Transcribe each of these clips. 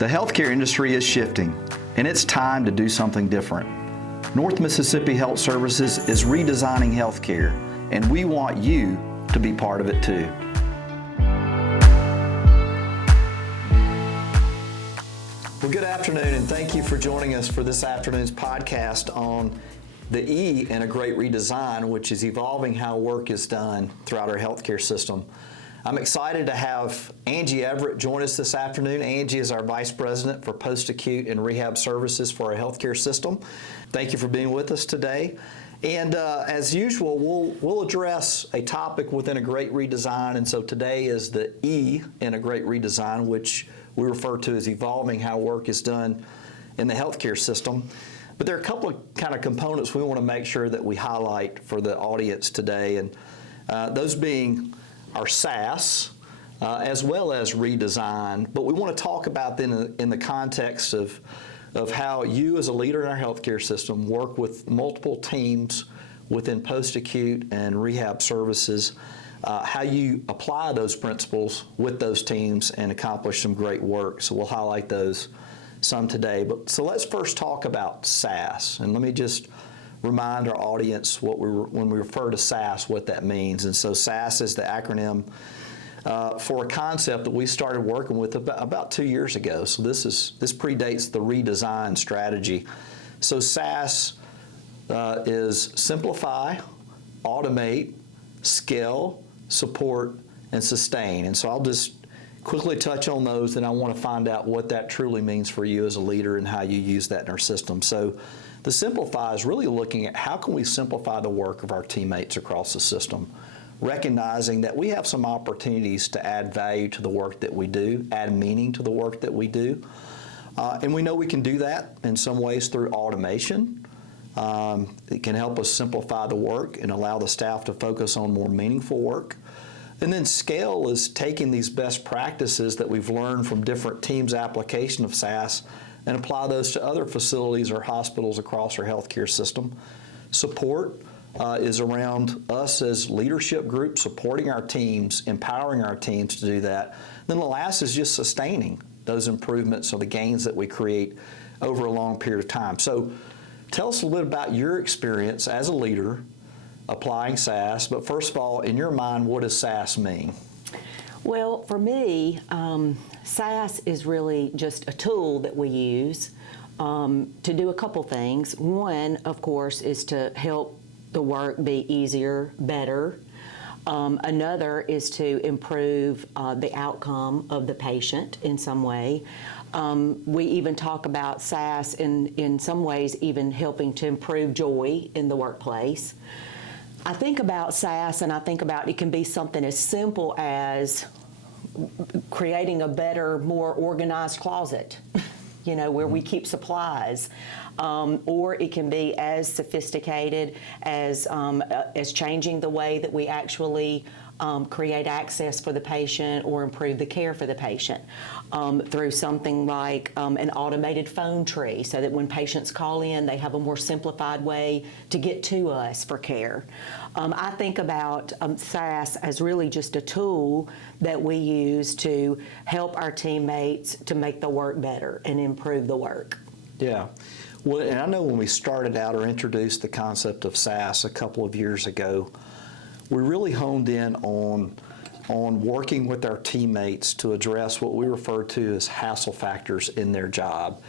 The healthcare industry is shifting, and it's time to do something different. North Mississippi Health Services is redesigning healthcare, and we want you to be part of it too. Well, good afternoon, and thank you for joining us for this afternoon's podcast on the E in a Great Redesign, which is evolving how work is done throughout our healthcare system. I'm excited to have Angie Everett join us this afternoon. Angie is our Vice President for Post-Acute and Rehab Services for our healthcare system. Thank you for being with us today. And as usual, we'll address a topic within a Great Redesign, and so today is the E in a Great Redesign, which we refer to as evolving how work is done in the healthcare system. But there are a couple of kind of components we want to make sure that we highlight for the audience today, and those being our SASSS, as well as redesign. But we want to talk about them in the context of how you as a leader in our healthcare system work with multiple teams within post-acute and rehab services, how you apply those principles with those teams and accomplish some great work. So we'll highlight those some today. So let's first talk about SASSS, and let me just remind our audience when we refer to SASSS, what that means. And so SASSS is the acronym for a concept that we started working with about 2 years ago. So this predates the redesign strategy. So SASSS is simplify, automate, scale, support, and sustain. And so I'll just quickly touch on those, and I want to find out what that truly means for you as a leader and how you use that in our system. So the simplify is really looking at how can we simplify the work of our teammates across the system, recognizing that we have some opportunities to add value to the work that we do, add meaning to the work that we do. And we know we can do that in some ways through automation. It can help us simplify the work and allow the staff to focus on more meaningful work. And then scale is taking these best practices that we've learned from different teams' application of SASSS and apply those to other facilities or hospitals across our healthcare system. Support is around us as leadership groups, supporting our teams, empowering our teams to do that. Then the last is just sustaining those improvements or the gains that we create over a long period of time. So tell us a little bit about your experience as a leader applying SASSS, but first of all, in your mind, what does SASSS mean? Well, for me, SASSS is really just a tool that we use to do a couple things. One, of course, is to help the work be easier, better. Another is to improve the outcome of the patient in some way. We even talk about SASSS in some ways even helping to improve joy in the workplace. I think about SASSS and I think about it can be something as simple as creating a better, more organized closet, where we keep supplies. Or it can be as sophisticated as changing the way that we actually create access for the patient or improve the care for the patient through something like an automated phone tree, so that when patients call in, they have a more simplified way to get to us for care. I think about SASSS as really just a tool that we use to help our teammates to make the work better and improve the work. Yeah. Well, and I know when we started out or introduced the concept of SASSS a couple of years ago, we really honed in on working with our teammates to address what we refer to as hassle factors in their job.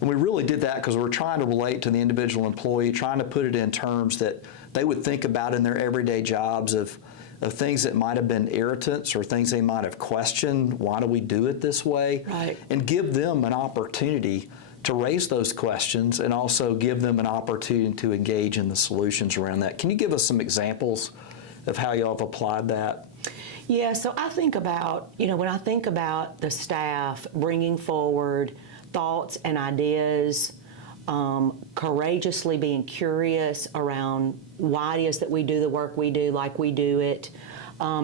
And we really did that because we're trying to relate to the individual employee, trying to put it in terms that they would think about in their everyday jobs of things that might have been irritants or things they might have questioned. Why do we do it this way? Right. And give them an opportunity to raise those questions and also give them an opportunity to engage in the solutions around that. Can you give us some examples of how y'all have applied that? Yeah, so I think about, when I think about the staff bringing forward thoughts and ideas, courageously being curious around why it is that we do the work we do like we do it.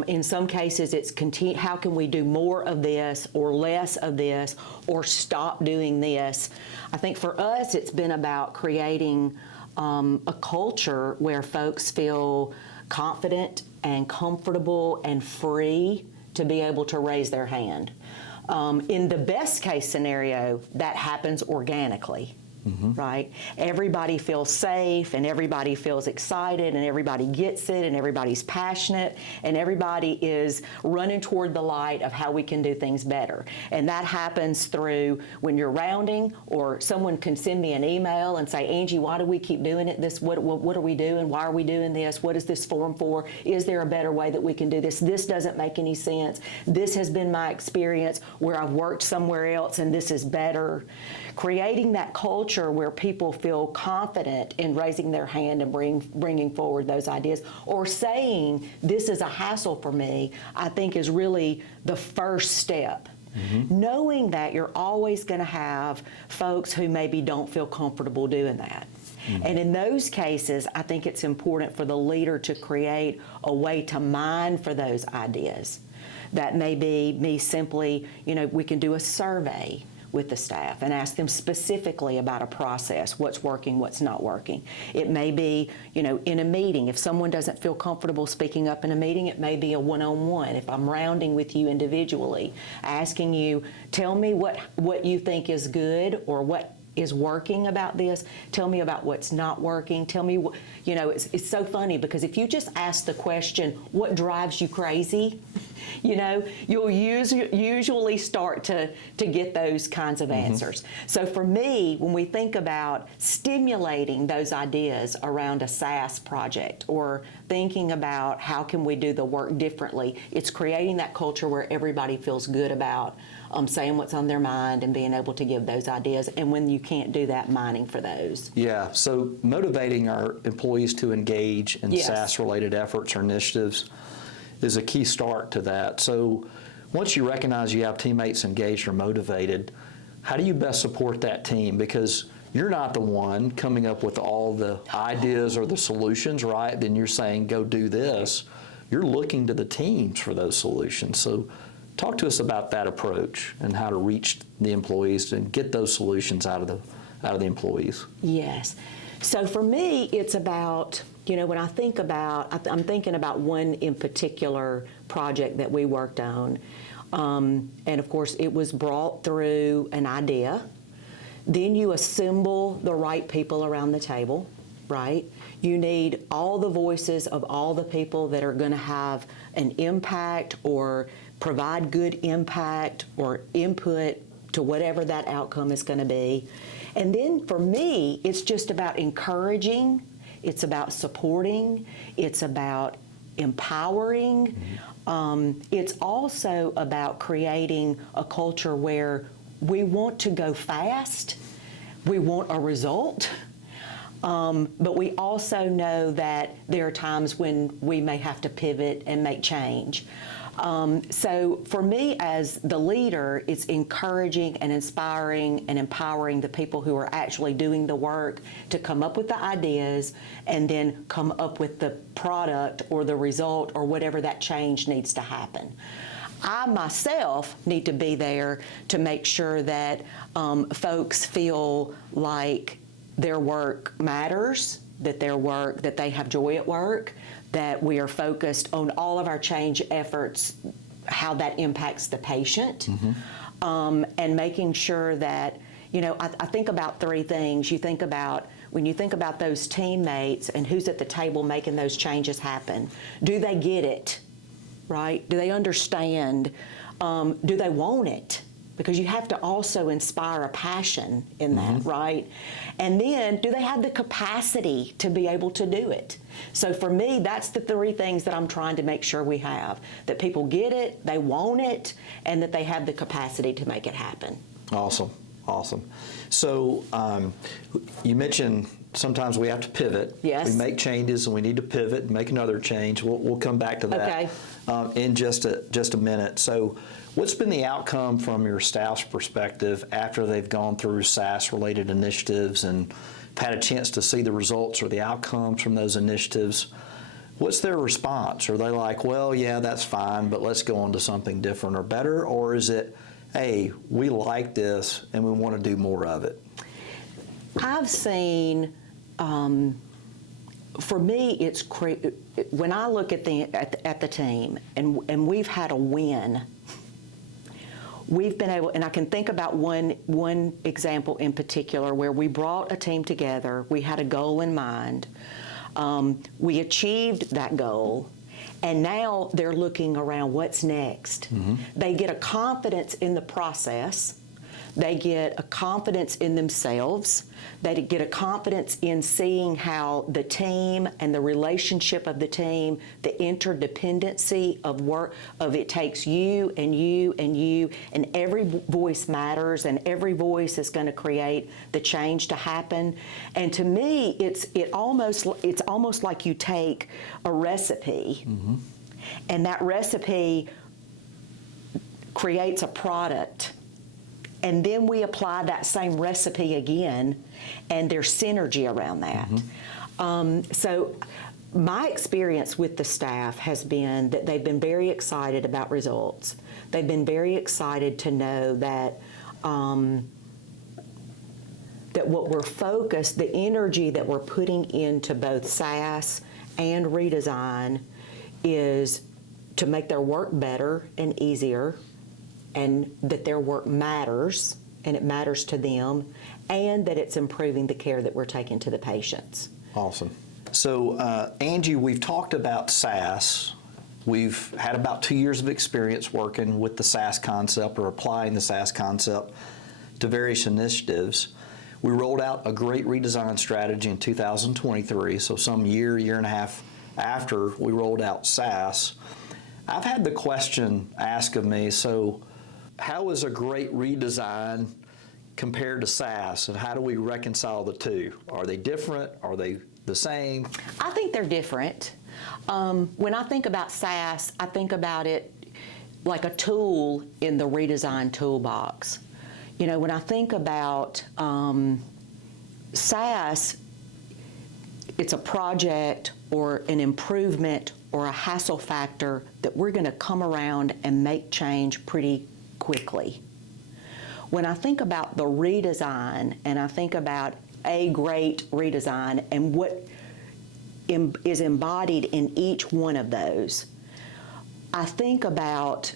In some cases, it's how can we do more of this or less of this or stop doing this. I think for us, it's been about creating a culture where folks feel confident and comfortable and free to be able to raise their hand. In the best case scenario, that happens organically. Right? Everybody feels safe and everybody feels excited and everybody gets it and everybody's passionate and everybody is running toward the light of how we can do things better. And that happens through when you're rounding, or someone can send me an email and say, Angie, why do we keep doing it? What are we doing? Why are we doing this? What is this forum for? Is there a better way that we can do this? This doesn't make any sense. This has been my experience where I've worked somewhere else and this is better. Creating that culture where people feel confident in raising their hand and bringing forward those ideas, or saying this is a hassle for me, I think is really the first step. Knowing that you're always going to have folks who maybe don't feel comfortable doing that. And in those cases, I think it's important for the leader to create a way to mine for those ideas. That may be me simply, we can do a survey with the staff and ask them specifically about a process, what's working, what's not working. It may be, in a meeting, if someone doesn't feel comfortable speaking up in a meeting, it may be a one-on-one. If I'm rounding with you individually, asking you, tell me what you think is good or what is working about this, tell me about what's not working, tell me what, it's so funny because if you just ask the question, what drives you crazy, you'll usually start to get those kinds of answers. So for me, when we think about stimulating those ideas around a SASSS project or thinking about how can we do the work differently, it's creating that culture where everybody feels good about saying what's on their mind and being able to give those ideas. And when you can't do that, mining for those. Yeah, so motivating our employees to engage in SASS-related efforts or initiatives is a key start to that. So once you recognize you have teammates engaged or motivated, how do you best support that team? Because you're not the one coming up with all the ideas or the solutions, right? Then you're saying, go do this. You're looking to the teams for those solutions. So talk to us about that approach and how to reach the employees and get those solutions out of the employees. Yes. So for me, it's about, when I think about, I'm thinking about one in particular project that we worked on. And of course, it was brought through an idea. Then you assemble the right people around the table, right? You need all the voices of all the people that are going to have an impact or provide good impact or input to whatever that outcome is going to be. And then for me, it's just about encouraging, it's about supporting, it's about empowering. It's also about creating a culture where we want to go fast, we want a result, but we also know that there are times when we may have to pivot and make change. So for me as the leader, it's encouraging and inspiring and empowering the people who are actually doing the work to come up with the ideas and then come up with the product or the result or whatever that change needs to happen. I myself need to be there to make sure that folks feel like their work matters, that they have joy at work, that we are focused on all of our change efforts, how that impacts the patient, and making sure that, I think about three things. When you think about those teammates and who's at the table making those changes happen, do they get it, right? Do they understand? Do they want it? Because you have to also inspire a passion in that, right? And then, do they have the capacity to be able to do it? So for me, that's the three things that I'm trying to make sure we have. That people get it, they want it, and that they have the capacity to make it happen. Awesome, awesome. So you mentioned sometimes we have to pivot. Yes. We make changes and we need to pivot and make another change. We'll come back to that in just a minute. So what's been the outcome from your staff's perspective after they've gone through SASS-related initiatives and had a chance to see the results or the outcomes from those initiatives? What's their response? Are they like, well, yeah, that's fine, but let's go on to something different or better? Or is it, hey, we like this and we want to do more of it? I've seen, for me, it's when I look at the team and we've had a win. we've been able, and I can think about one example in particular where we brought a team together. We had a goal in mind. We achieved that goal, and now they're looking around what's next. They get a confidence in the process. They get a confidence in themselves. They get a confidence in seeing how the team and the relationship of the team, the interdependency of work, of it takes you and you and you, and every voice matters, and every voice is going to create the change to happen. And to me, it's almost like you take a recipe, and that recipe creates a product. And then we apply that same recipe again, and there's synergy around that. So my experience with the staff has been that they've been very excited about results. They've been very excited to know that that what we're focused, the energy that we're putting into both SASS and redesign is to make their work better and easier, and that their work matters, and it matters to them, and that it's improving the care that we're taking to the patients. Awesome. So, Angie, we've talked about SASS. We've had about 2 years of experience working with the SASS concept, or applying the SASS concept to various initiatives. We rolled out a great redesign strategy in 2023, so some year and a half after we rolled out SASS. I've had the question asked of me, so how is a great redesign compared to SASS, and how do we reconcile the two? Are they different? Are they the same? I think they're different. When I think about SASS, I think about it like a tool in the redesign toolbox. You know, when I think about SASS, it's a project or an improvement or a hassle factor that we're going to come around and make change pretty quickly. When I think about the redesign, and I think about a great redesign and what is embodied in each one of those, I think about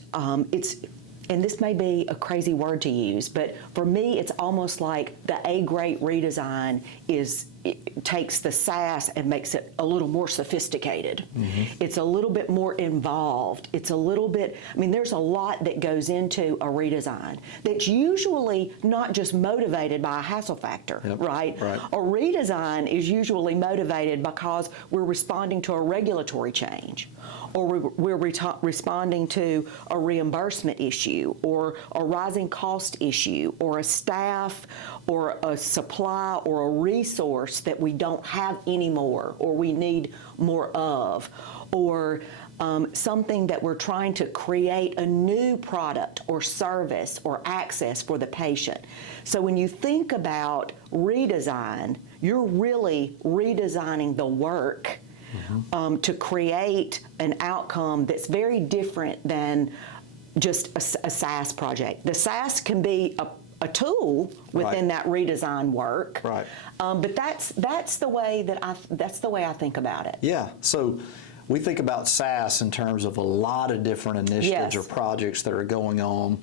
and this may be a crazy word to use, but for me, it's almost like the A Great Redesign takes the SASS and makes it a little more sophisticated. It's a little bit more involved. It's a little bit, I mean, there's a lot that goes into a redesign that's usually not just motivated by a hassle factor, right? A redesign is usually motivated because we're responding to a regulatory change, or we're responding to a reimbursement issue, or a rising cost issue, or a staff, or a supply, or a resource that we don't have anymore, or we need more of, or something that we're trying to create a new product or service or access for the patient. So when you think about redesign, you're really redesigning the work to create an outcome that's very different than just a SASS project. The SASS can be a tool within that redesign work, but that's the way that I think about it. Yeah. So we think about SASS in terms of a lot of different initiatives or projects that are going on,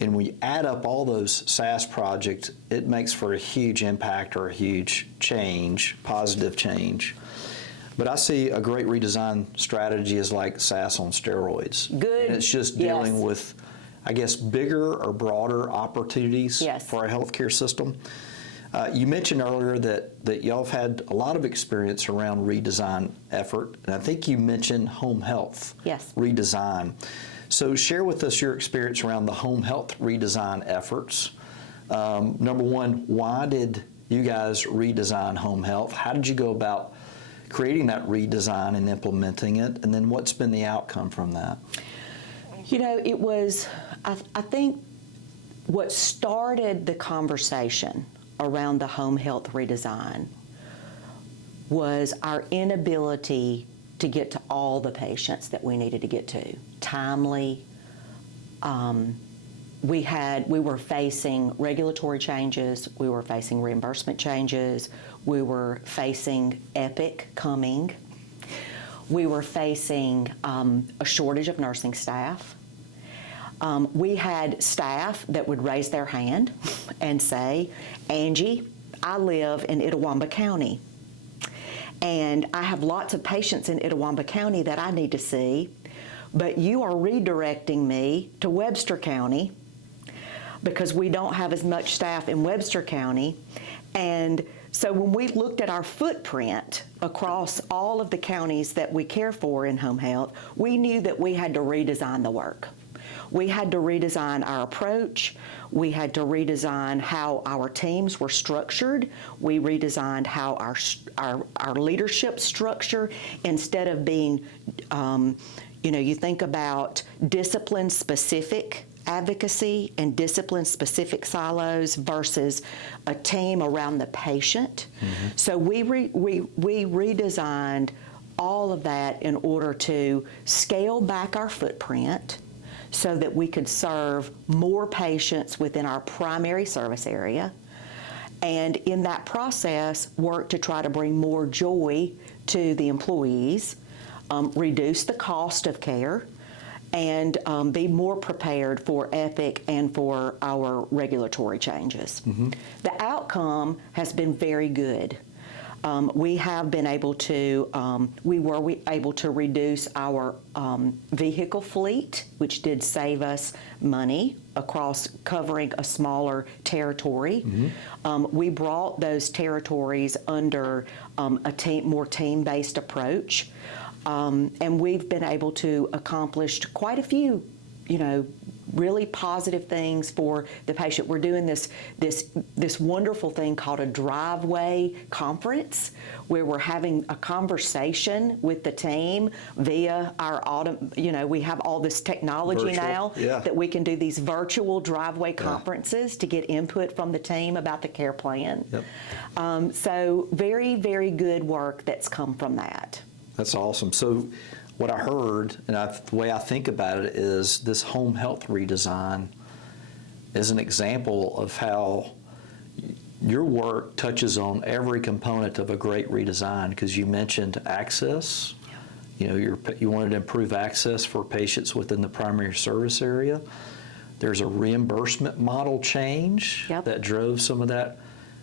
and we add up all those SASS projects, it makes for a huge impact or a huge change, positive change. But I see a great redesign strategy as like SASS on steroids. Good. And it's just dealing with, I guess, bigger or broader opportunities for our healthcare system. You mentioned earlier that y'all have had a lot of experience around redesign effort, and I think you mentioned home health redesign. So share with us your experience around the home health redesign efforts. Number one, why did you guys redesign home health? How did you go about creating that redesign and implementing it, and then what's been the outcome from that? You know, it was, I think what started the conversation around the home health redesign was our inability to get to all the patients that we needed to get to timely. We were facing regulatory changes, we were facing reimbursement changes, we were facing Epic coming, we were facing a shortage of nursing staff. We had staff that would raise their hand and say, Angie, I live in Itawamba County, and I have lots of patients in Itawamba County that I need to see, but you are redirecting me to Webster County because we don't have as much staff in Webster County. And so when we looked at our footprint across all of the counties that we care for in home health, we knew that we had to redesign the work. We had to redesign our approach. We had to redesign how our teams were structured. We redesigned how our leadership structure, instead of being, you think about discipline-specific advocacy and discipline-specific silos versus a team around the patient. Mm-hmm. So we redesigned all of that in order to scale back our footprint so that we could serve more patients within our primary service area, and in that process work to try to bring more joy to the employees, reduce the cost of care, and be more prepared for Epic and for our regulatory changes. Mm-hmm. The outcome has been very good. We have been able to, we were able to reduce our vehicle fleet, which did save us money across covering a smaller territory. Mm-hmm. We brought those territories under a more team-based approach. And we've been able to accomplish quite a few, really positive things for the patient. We're doing this wonderful thing called a driveway conference, where we're having a conversation with the team via our we have all this technology now that we can do these virtual driveway conferences to get input from the team about the care plan. Yep. So very, very good work that's come from that. That's awesome. So what I heard, and the way I think about it, is this home health redesign is an example of how your work touches on every component of a great redesign, because you mentioned access. You wanted to improve access for patients within the primary service area. There's a reimbursement model change that drove some of that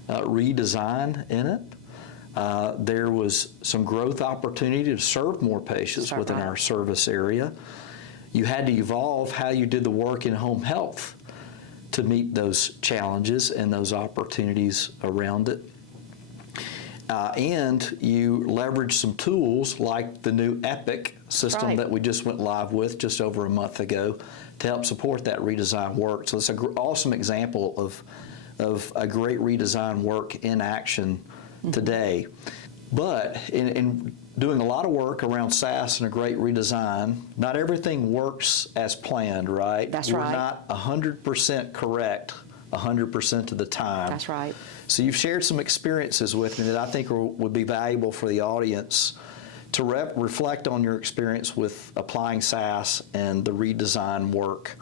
redesign in it. There was some growth opportunity to serve more patients within our service area. You had to evolve how you did the work in home health to meet those challenges and those opportunities around it. And you leveraged some tools like the new Epic system that we just went live with just over a month ago to help support that redesign work. So it's an awesome example of a great redesign work in action today. But in doing a lot of work around SASS and a great redesign, not everything works as planned, right? That's We're right. not 100% correct 100% of the time. That's right. So you've shared some experiences with me that I think would be valuable for the audience to reflect on your experience with applying SASS and the redesign work.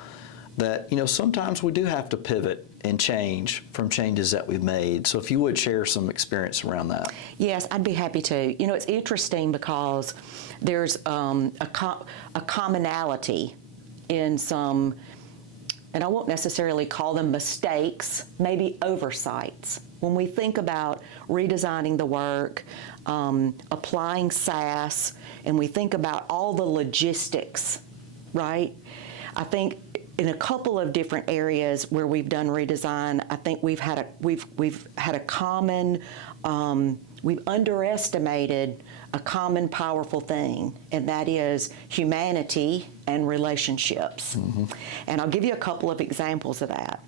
That, sometimes we do have to pivot and change from changes that we've made. So if you would share some experience around that. Yes, I'd be happy to. It's interesting because there's a commonality in some, and I won't necessarily call them mistakes, maybe oversights. When we think about redesigning the work, applying SASS, and we think about all the logistics, right? I think in a couple of different areas where we've done redesign, I think we've had a common, we've underestimated a common powerful thing, and that is humanity and relationships. Mm-hmm. And I'll give you a couple of examples of that.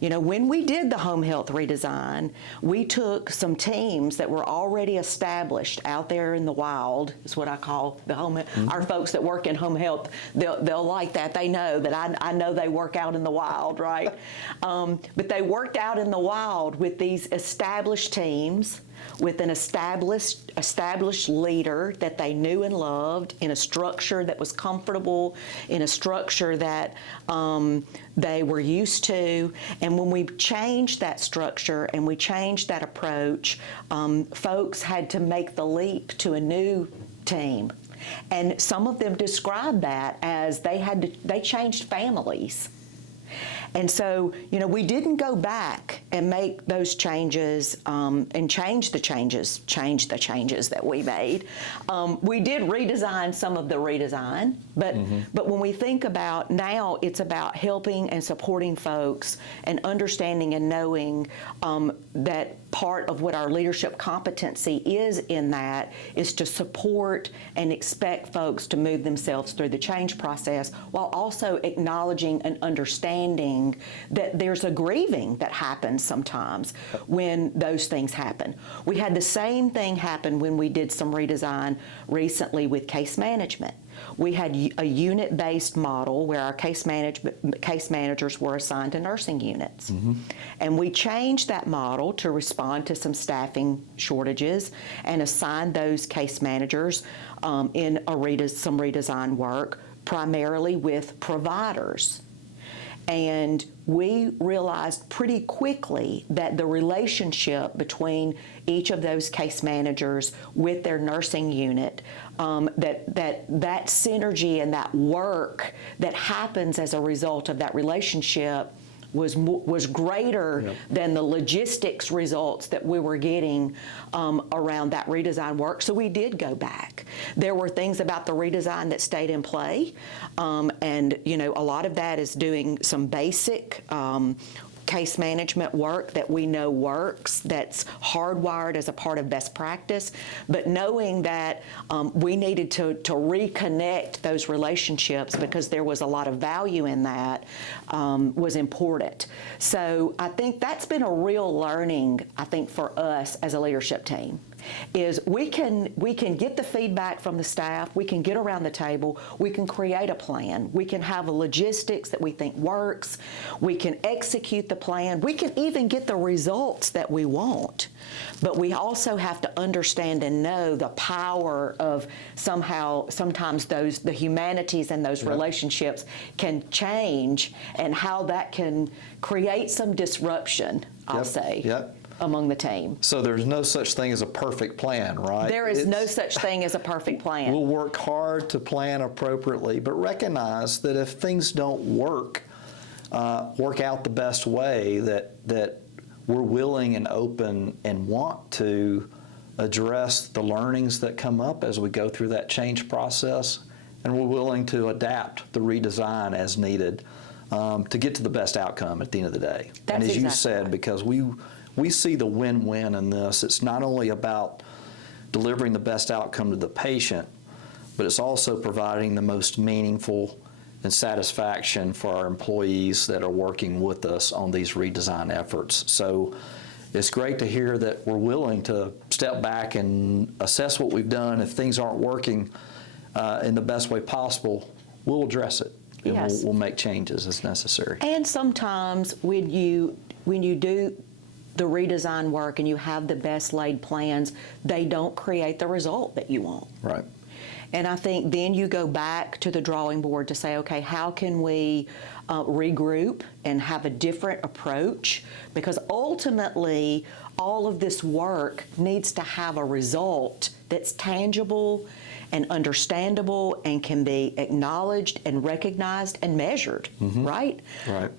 When we did the home health redesign, we took some teams that were already established out there in the wild, is what I call the home health. Mm-hmm. Our folks that work in home health, they'll like that. They know that I know they work out in the wild, right? But they worked out in the wild with these established teams, with an established leader that they knew and loved, in a structure that was comfortable, in a structure that they were used to. And when we changed that structure and we changed that approach, folks had to make the leap to a new team. And some of them described that as they changed families. And so, we didn't go back and make those changes and change the changes that we made. We did redesign some of the redesign, but when we think about now, it's about helping and supporting folks and understanding and knowing that part of what our leadership competency is in that is to support and expect folks to move themselves through the change process while also acknowledging and understanding that there's a grieving that happens sometimes when those things happen. We had the same thing happen when we did some redesign recently with case management. We had a unit-based model where our case managers were assigned to nursing units. And we changed that model to respond to some staffing shortages and assigned those case managers in some redesign work, primarily with providers. And we realized pretty quickly that the relationship between each of those case managers with their nursing unit, that synergy and that work that happens as a result of that relationship was greater than the logistics results that we were getting around that redesign work. So we did go back. There were things about the redesign that stayed in play, and a lot of that is doing some basic case management work that we know works, that's hardwired as a part of best practice, but knowing that we needed to reconnect those relationships because there was a lot of value in that was important. So I think that's been a real learning, I think, for us as a leadership team. Is we can get the feedback from the staff, we can get around the table, we can create a plan, we can have a logistics that we think works, we can execute the plan, we can even get the results that we want. But we also have to understand and know the power of sometimes the humanities and those relationships can change and how that can create some disruption, I'll say. Among the team. So there's no such thing as a perfect plan, right? There is no such thing as a perfect plan. We'll work hard to plan appropriately, but recognize that if things don't work out the best way, that we're willing and open and want to address the learnings that come up as we go through that change process, and we're willing to adapt the redesign as needed to get to the best outcome at the end of the day. That's and as you exactly said, right. because we see the win-win in this. It's not only about delivering the best outcome to the patient, but it's also providing the most meaningful and satisfaction for our employees that are working with us on these redesign efforts. So it's great to hear that we're willing to step back and assess what we've done. If things aren't working in the best way possible, we'll address it. And we'll make changes as necessary. And sometimes when you do the redesign work and you have the best laid plans, they don't create the result that you want. Right. And I think then you go back to the drawing board to say, okay, how can we regroup and have a different approach? Because ultimately, all of this work needs to have a result that's tangible and understandable and can be acknowledged and recognized and measured, right? Right.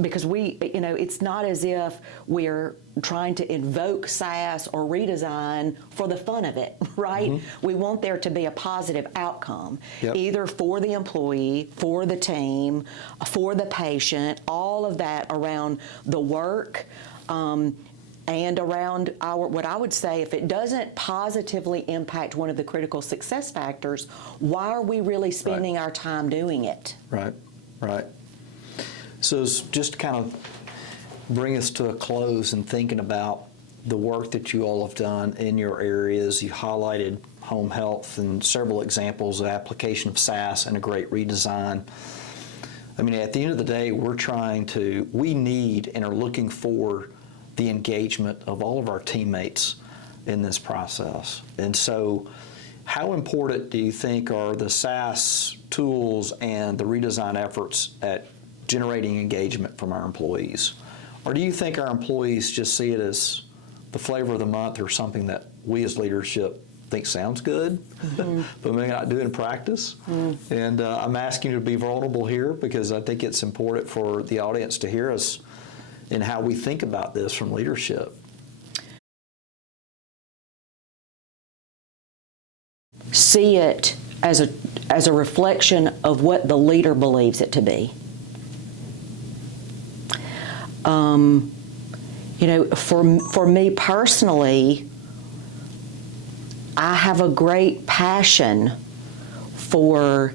Because it's not as if we're trying to invoke SASS or redesign for the fun of it, right? We want there to be a positive outcome, either for the employee, for the team, for the patient, all of that around the work, and around what I would say, if it doesn't positively impact one of the critical success factors, why are we really spending our time doing it? Right, right. So just to kind of bring us to a close and thinking about the work that you all have done in your areas, you highlighted home health and several examples of application of SASS and a great redesign. I mean, at the end of the day, we need and are looking for the engagement of all of our teammates in this process. And so how important do you think are the SASS tools and the redesign efforts at generating engagement from our employees? Or do you think our employees just see it as the flavor of the month or something that we as leadership think sounds good, but may not do in practice. And I'm asking you to be vulnerable here because I think it's important for the audience to hear us in how we think about this from leadership. See it as a reflection of what the leader believes it to be. You know, for me personally, I have a great passion for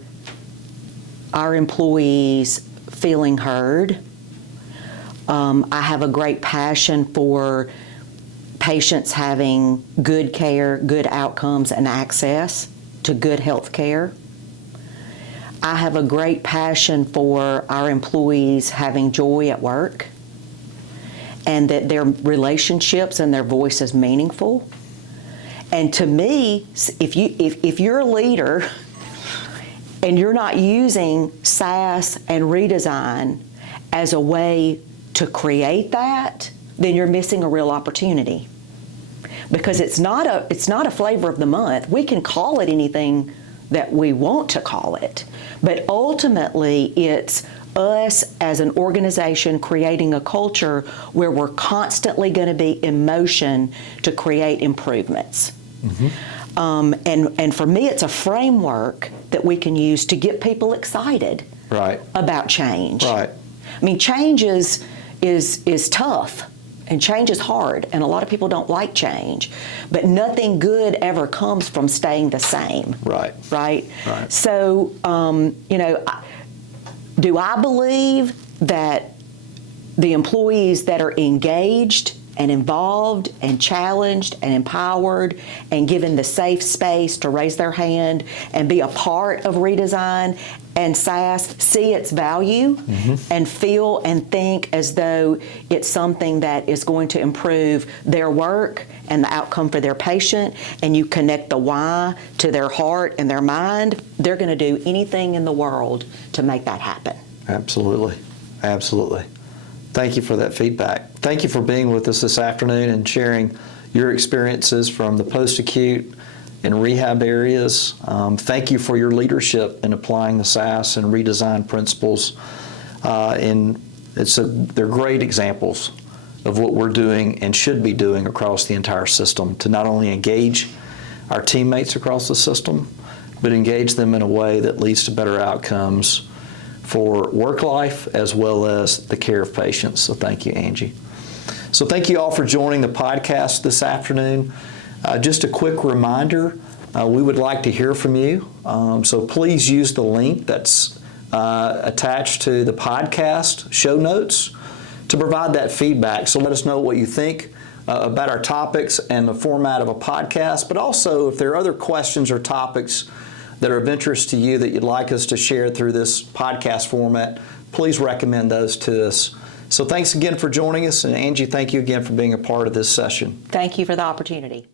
our employees feeling heard. I have a great passion for patients having good care, good outcomes, and access to good health care. I have a great passion for our employees having joy at work and that their relationships and their voice is meaningful. And to me, if you're a leader and you're not using SASS and redesign as a way to create that, then you're missing a real opportunity. Because it's not a flavor of the month. We can call it anything that we want to call it, but ultimately it's us as an organization creating a culture where we're constantly going to be in motion to create improvements. And for me, it's a framework that we can use to get people excited about change. I mean, change is tough. And change is hard, and a lot of people don't like change. But nothing good ever comes from staying the same. Right? So, you know, do I believe that the employees that are engaged and involved and challenged and empowered and given the safe space to raise their hand and be a part of redesign and SASS see its value and feel and think as though it's something that is going to improve their work and the outcome for their patient, and you connect the why to their heart and their mind, they're going to do anything in the world to make that happen. Absolutely. Absolutely. Thank you for that feedback. Thank you for being with us this afternoon and sharing your experiences from the post-acute and rehab areas. Thank you for your leadership in applying the SASS and redesign principles. They're great examples of what we're doing and should be doing across the entire system to not only engage our teammates across the system, but engage them in a way that leads to better outcomes for work life as well as the care of patients. So thank you, Angie. So thank you all for joining the podcast this afternoon. Just a quick reminder, we would like to hear from you. So please use the link that's attached to the podcast show notes to provide that feedback. So let us know what you think about our topics and the format of a podcast, but also if there are other questions or topics that are of interest to you that you'd like us to share through this podcast format, please recommend those to us. So thanks again for joining us, and Angie, thank you again for being a part of this session. Thank you for the opportunity.